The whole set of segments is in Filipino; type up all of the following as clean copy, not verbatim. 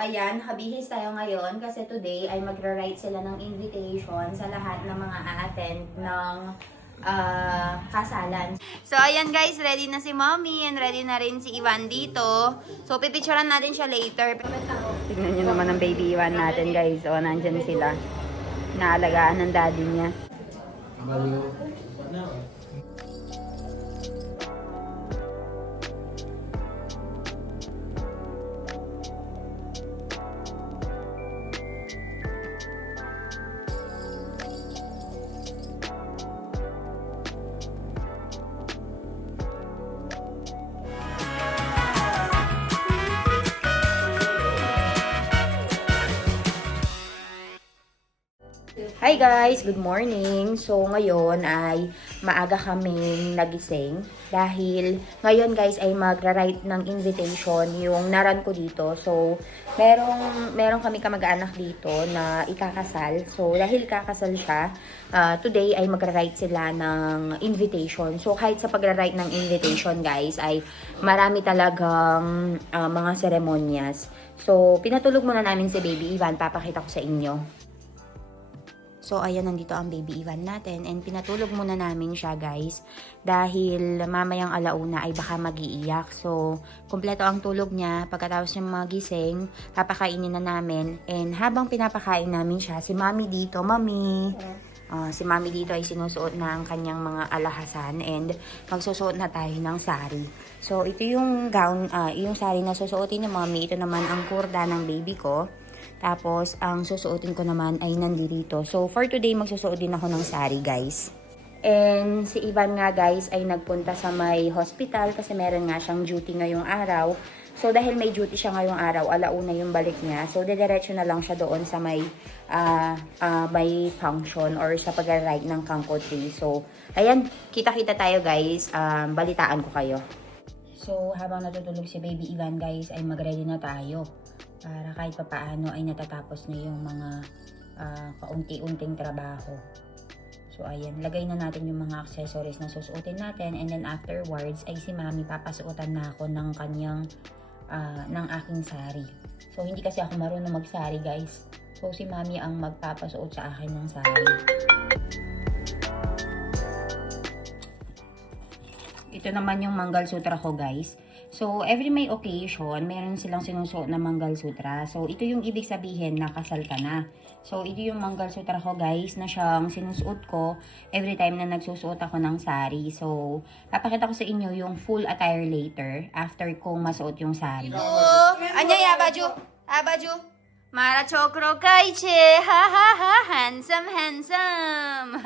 ayan, habihis tayo ngayon kasi today ay magra-write sila ng invitation sa lahat ng mga a-attend ng kasalan. So, ayan guys, ready na si Mommy and ready na rin si Ivan dito. So, pipicturean natin siya later. Tignan nyo naman ang baby Ivan natin guys. O, nandyan sila. Naalagaan ng daddy niya. Hi guys! Good morning! So ngayon ay maaga kaming nagising dahil ngayon guys ay magra-write ng invitation yung naran ko dito. So merong kami kamag-anak dito na ikakasal. So dahil kakasal siya, today ay magra-write sila ng invitation. So kahit sa pagra-write ng invitation guys ay marami talagang mga seremonyas. So pinatulog muna namin si Baby Ivan. Papakita ko sa inyo. So, ayan, nandito ang baby Ivan natin. And pinatulog muna namin siya, guys. Dahil mamayang alauna ay baka mag-iiyak. So, kumpleto ang tulog niya. Pagkatapos niya magising, papakainin na namin. And habang pinapakain namin siya, si Mami dito, Mami. Si Mami dito ay sinusuot na ang kanyang mga alahasan. And magsusuot na tayo ng sari. So, ito yung gown, yung sari na susuotin ni Mami. Ito naman ang kurda ng baby ko. Tapos, ang susuotin ko naman ay nandito. So, for today, magsusuot din ako ng sari, guys. And si Ivan nga, guys, ay nagpunta sa may hospital kasi meron nga siyang duty ngayong araw. So, dahil may duty siya ngayong araw, alauna yung balik niya. So, dediretso na lang siya doon sa may function or sa pag-ride ng Kangko tree. So, ayan, kita-kita tayo, guys. Balitaan ko kayo. So, habang natutulog si Baby Ivan, guys, ay mag-ready na tayo. Para kahit papaano ay natatapos na yung mga kaunti-unting trabaho. So, ayan. Lagay na natin yung mga accessories na susuotin natin. And then afterwards, ay si Mami papasuotan na ako ng kanyang, ng aking sari. So, hindi kasi ako marunong mag-sari, guys. So, si Mami ang magpapasuot sa akin ng sari. Ito naman yung Mangalsutra ko, guys. So, every may occasion, meron silang sinusuot na Mangalsutra. So, ito yung ibig sabihin na kasal ka na. So, ito yung Mangalsutra ko, guys, na siyang sinusuot ko every time na nagsusuot ako ng sari. So, papakita ko sa inyo yung full attire later after kong masuot yung sari. Anya, abaju! Abaju! Mara chokro kaiche! Ha ha ha! Handsome, handsome!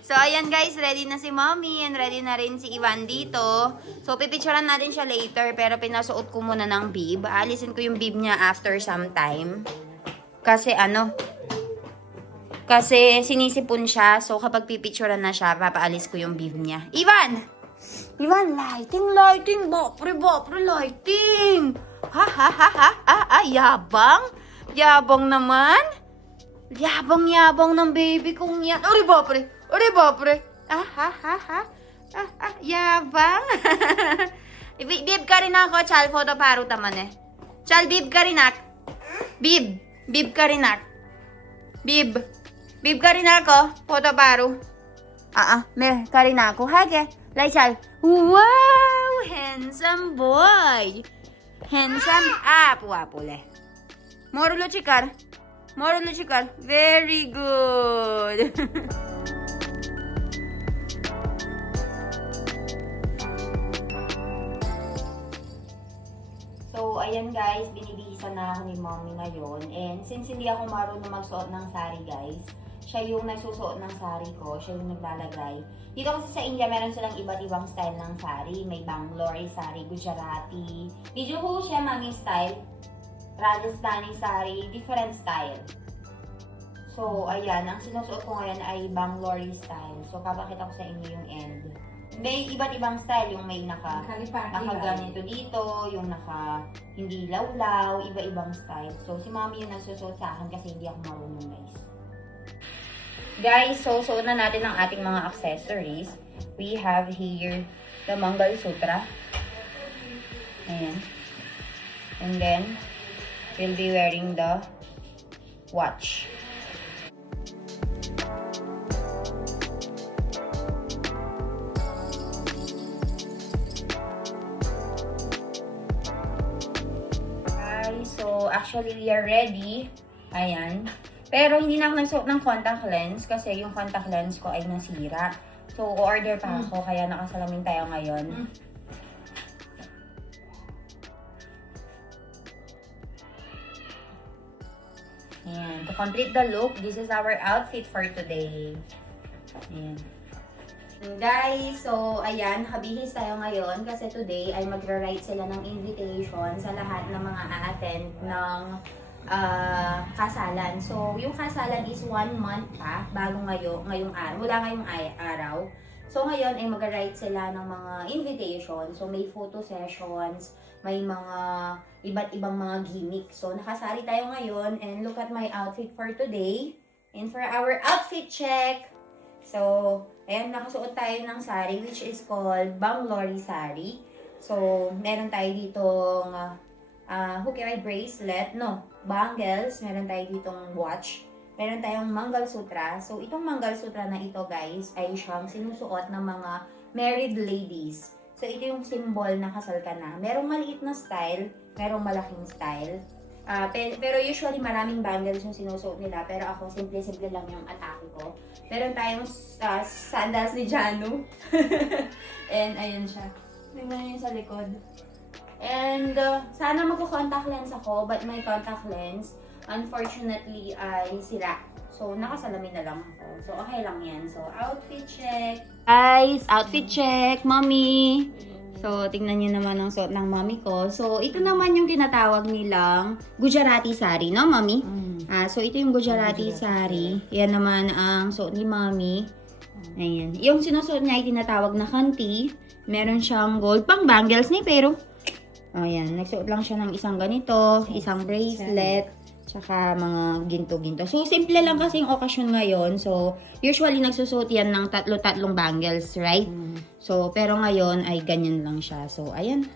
So, ayan guys, ready na si Mommy and ready na rin si Ivan dito. So, pipicturean natin siya later pero pinasuot ko muna ng bib. Aalisin ko yung bib niya after some time. Kasi kasi sinisipon siya. So, kapag pipicturean na siya, papaalis ko yung bib niya. Ivan! Ivan, lighting, lighting! Bopre, bopre, lighting! Ha, ha, ha, ha, ha, yabang! Yabang naman! Yabang-yabang ng baby kong yan. Uri, bopre! Uri, bopre! Ah, ha, ha, ha! Ah, ah, yabang! Bib ka rin ako, chal, photo paro taman eh. Chal, bib ka rin ako. Bib! Bib ka rin ako. Bib! Bib ka rin ako, photo paro. Mer, ka rin ako. Hage, lai chal. Wow! Handsome boy! Handsome up, wapule. Morulo chikar. Morulo chikar. Very good. So, ayan guys, binibihisan na ako ni Mommy ngayon. And since hindi ako marunong magsuot ng sari guys, siya yung nagsusuot ng sari ko, siya yung naglalagay. Dito kasi sa India, meron silang iba't ibang style ng sari. May Bangalore sari, Gujarati. Medyo ko siya Mami style. Rajasthani sari, different style. So, ayan, ang sinusuot ko ngayon ay Bangalore style. So, papakita ko sa inyo yung end. May iba't ibang style, yung may naka-ganito dito, yung hindi lawlaw, iba-ibang style. So, si Mami yung nagsusuot sa akin kasi hindi ako marunong, guys. Guys, so suot na natin ang ating mga accessories. We have here the Mangalsutra. Ayan. And then, will be wearing the watch. So, actually, we are ready. Ayan. Pero, hindi na ako nagsuot ng contact lens kasi yung contact lens ko ay nasira. So, order pa ako, kaya nakasalamin tayo ngayon. Ayan. To complete the look, this is our outfit for today. Ayan. Guys, so ayan, habihis tayo ngayon kasi today ay magra-write sila ng invitation sa lahat ng mga a-attend ng kasalan. So, yung kasalan is 1 month pa bago ngayong araw, mula ngayong araw. So, ngayon ay magra-write sila ng mga invitation. So, may photo sessions, may mga iba't ibang mga gimmick. So, nakasari tayo ngayon and look at my outfit for today. And for our outfit check, so, ayan, nakasuot tayo ng sari which is called Banglori Sari. So, meron tayo ditong hooky bracelet, bangles, meron tayo ditong watch, meron tayong Mangalsutra. So, itong Mangalsutra na ito, guys, ay siyang sinusuot ng mga married ladies. So, ito yung symbol na kasal ka na. Merong maliit na style, merong malaking style. Pero usually maraming bangles yung sinusuot nila. Pero ako, simple-simple lang yung atake ko. Meron tayong sandals ni Janu. And ayun siya. Tingnan yun sa likod. And sana magko-contact lens ako. But my contact lens, unfortunately, ay sira. So, nakasalamin na lang ako. So, okay lang yan. So, outfit check. Guys, outfit check. Mommy. So, tingnan nyo naman ang suot ng mommy ko. So, ito naman yung tinatawag nilang Gujarati sari, no, mommy? So, ito yung Gujarati sari. Yan naman ang suot ni mommy. Ayan. Yung sinusuot niya ay tinatawag na kanti. Meron siyang gold pang bangles ni, pero ayan, nagsuot lang siya ng isang ganito, isang bracelet, tsaka mga ginto-ginto. So, simple lang kasi yung okasyon ngayon. So, usually nagsusuot yan ng tatlo-tatlong bangles, right? So, pero ngayon ay ganyan lang siya. So, ayan.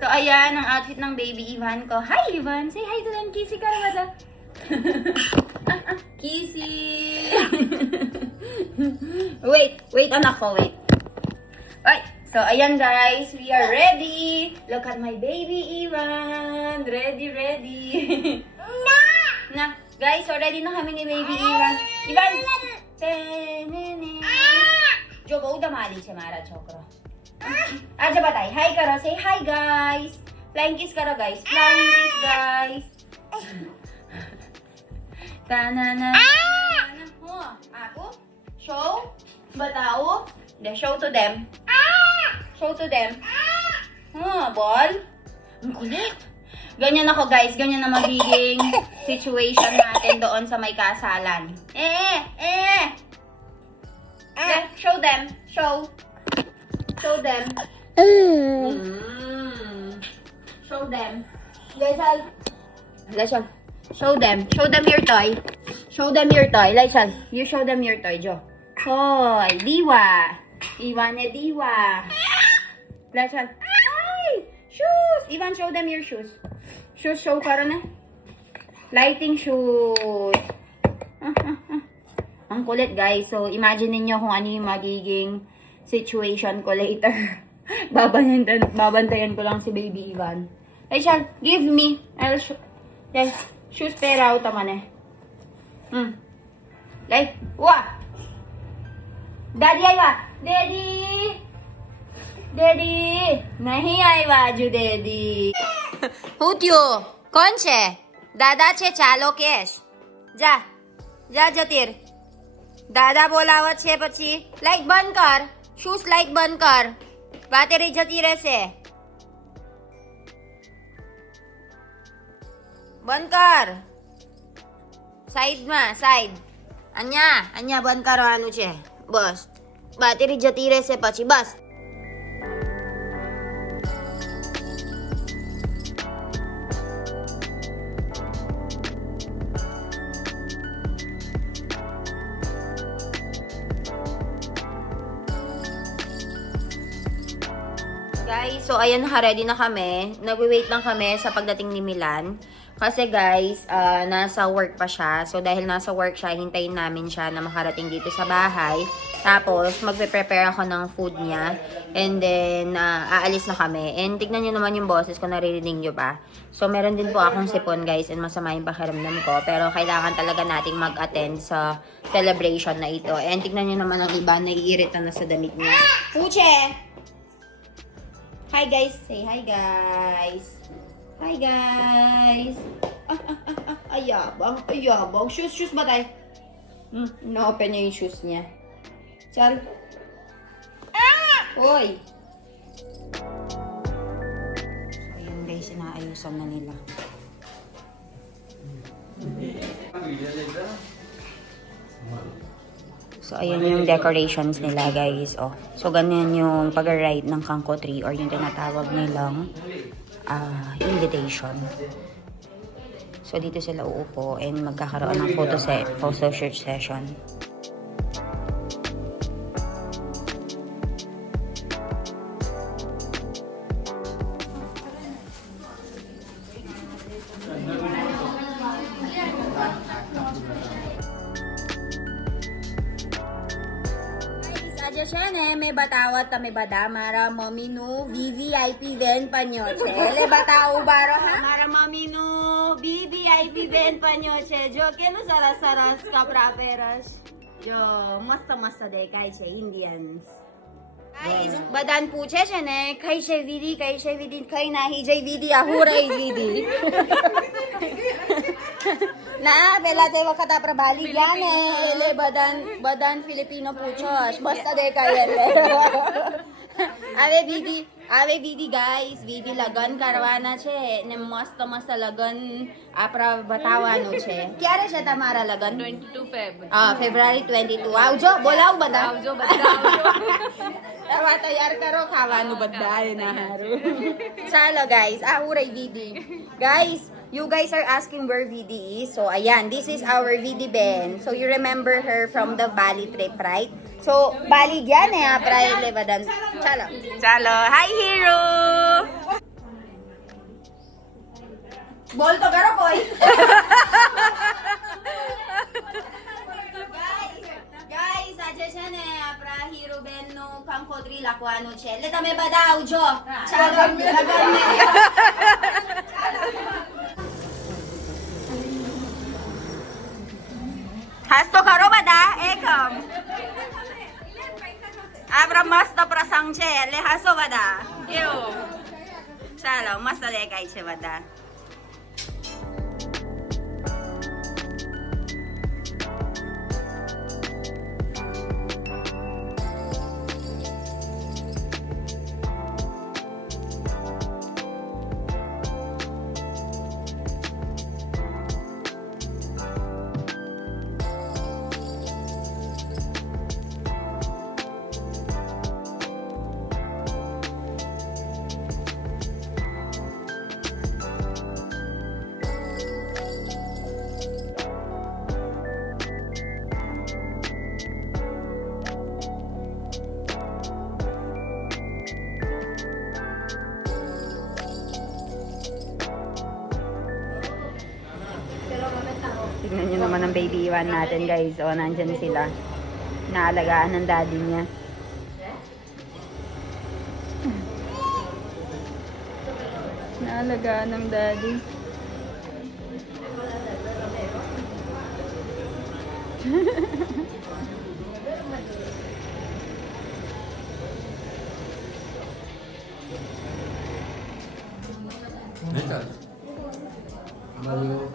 So, ayan ang outfit ng baby Ivan ko. Hi, Ivan! Say hi to them, Kissy Karamada! Kissy! wait anak ko, wait. Right, so ayan guys, we are ready. Look at my baby Ivan. Ready. Na, guys, so ready na kami ni baby Ivan. Ivan! Jo बहु दमाली छे मारा छोकरो. आजा बताई हाय करो, say hi guys. Flying kiss करो guys. Flying kiss guys. Ta-na-na. Ako? Show? Batao? Show to them. Show to them. Ball? Ang kulit. Ganyan ako guys. Ganyan na magiging situation natin doon sa may kasalan. Show them. Show. Show them. Show them. Lechon. Show them. Show them your toy. Show them your toy. Lechon, you show them your toy, Jo. Toy. Diwa. Ivan Diwa. Lechon. Ay! Shoes! Ivan, show them your shoes. Shoes, show para na. Lighting shoes. Ang kulit, guys. So, imagine niyo kung ano yung magiging situation ko later. Babantayan ko lang si baby Ivan. Lechon, give me. I'll show. Yes. Shoes pera out mane. Like, wah. Daddy आएगा. Daddy. नहीं आएगा जो daddy. હું થયો? કોણ છે? દાદા છે ચાલો કેશ. જા જતીર. દાદા બોલાવે છે પછી. લાઈટ બંધ કર. શૂઝ લાઈટ બંધ કર. વાતે રહી જતી રહેશે. બંધ કર. સાઈડ. અહીંયા બંધ કરવાનું છે. બસ. બેટરી જતી રહેશે પછી બસ. Guys, so ayan, ready na kami. Nagwi-wait lang kami sa pagdating ni Milan. Kasi guys, nasa work pa siya. So dahil nasa work siya, hintayin namin siya na makarating dito sa bahay. Tapos magpe-prepare ako ng food niya. And then, aalis na kami. And tignan nyo naman yung boses ko, naririnig nyo ba? So meron din po akong sipon guys, and masama yung pakiramdam ko. Pero kailangan talaga nating mag-attend sa celebration na ito. And tignan nyo naman ang iba, naiirita na sa damit niya. Puche! Hi guys! Say hi guys! Hi guys! Ayabang, ayabang. Shoes ba tayo? Na-open niya yung shoes niya. Chal. Hoy! So yun guys, inaayusan na nila. So, ayan yung decorations nila, guys. Oh. So, ganyan yung pag-write ng Kangko Tree or yung tinatawag nilang invitation. So, dito sila uupo and magkakaroon ng photo shoot session. Jashene, may batawat ta may bada mara maminu VVIP ven panyoche. Le batao baro ha? Mara maminu VVIP ven panyoche. Jo keno saras kapra peras. Jo masta dekay che Indians. Guys, badan पूछे छे ने कैसे विधि कहीं नाही जय विधि आहुराई विधि ना बेला ते वक्त प्रभाली ज्ञान है ले बदन फिलिपिनो पूछोस मस्त देखा ये આવે વિધિ ગાઈસ વિધિ લગન કરવાના છે ને મસ્ત લગન આપણા બતાવવાનું છે ક્યારે છે તમારા લગન 22 Feb. ફેબ્રુઆરી 22 આવજો બોલાવ બધા આવજો બધા આવજો. તવા તૈયાર કરો ખાવાનું બધા એના હારું ચાલો guys આહુray વિધિ guys you guys are asking where Vidi is. So, ayan, this is our Vidi Ben. So, you remember her from the Bali trip, right? So, Bali yan eh, Pray Levadan. Chalo. Chalo. Hi, Hero! Bolto karo koy. Guys, aja siya ne, apra Hero Ben no Kangko Tree lakwano che. Leta me badaw jo. Chalo. Lagan me. हस्तो करो बदा एकम आपरा मस्त प्रसंग छे એટલે હસો બદા કેવો ચાલો મસ્ત દેખાય છે બદા Tignan nyo naman ang baby iwan natin guys. O, nandyan sila. Naalagaan ng daddy niya. Naalagaan ng daddy. Mario.